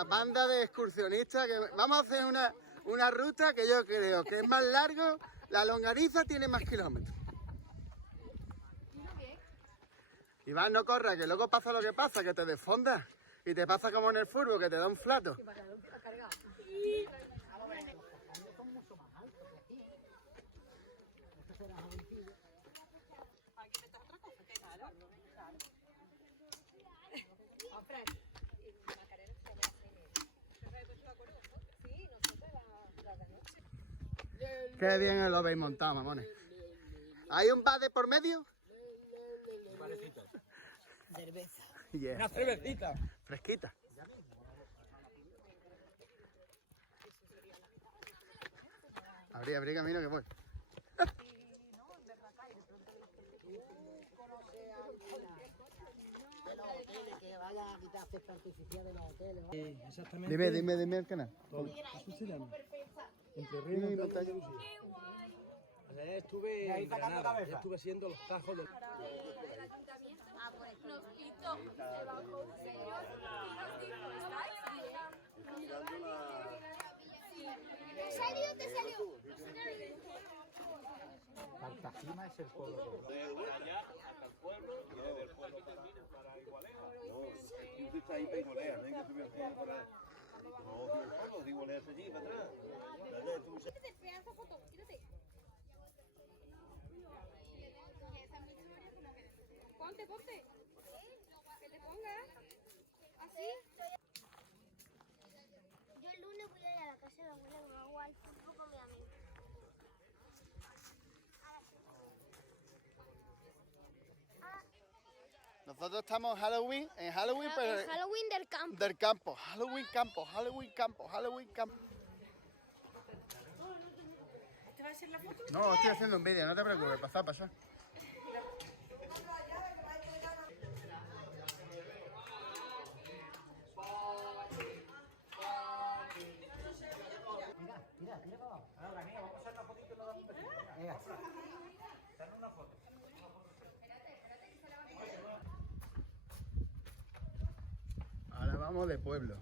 una banda de excursionistas que vamos a hacer una ruta que yo creo que es más largo. La longaniza tiene más kilómetros. Iván, no corra, que luego pasa lo que pasa, que te desfondas. Y te pasa como en el fútbol, que te da un flato. Qué bien lo habéis montado, mamones. ¿Hay un bar de por medio? Cerveza. Yeah. Una cervecita. Fresquita. Abrí camino que voy. Que vaya a quitar césped artificial de los hoteles. Exactamente. Dime el canal. ¿Cómo se llama? Entre Dime mi montaña. Ayer estuve en Granada, estuve haciendo los tajos del... Nos quitó debajo un señor y nos dijo, ¿estáis? ¿Te salió? Cartagena es el pueblo. De allá hasta el pueblo y desde el pueblo termina para Igualea. No, tú estás ahí para Igualea, no es que estuvieras para... No, los de Igualea allí, para atrás. Quítate, pedazo foto, quítate. Ponte. Que te ponga. ¿Así? Yo el lunes voy a ir a la casa de la abuela que me hago al fútbol con mi amigo. Nosotros estamos en Halloween, pero El Halloween del campo. del campo. Halloween campo. ¿Te va a hacer la foto? No, estoy haciendo un vídeo, no te preocupes, pasa. Tira para abajo. Ahora, mira, vamos a hacer una fotito y nos damos un besito. Venga. Dale una foto. Ahora vamos de pueblo.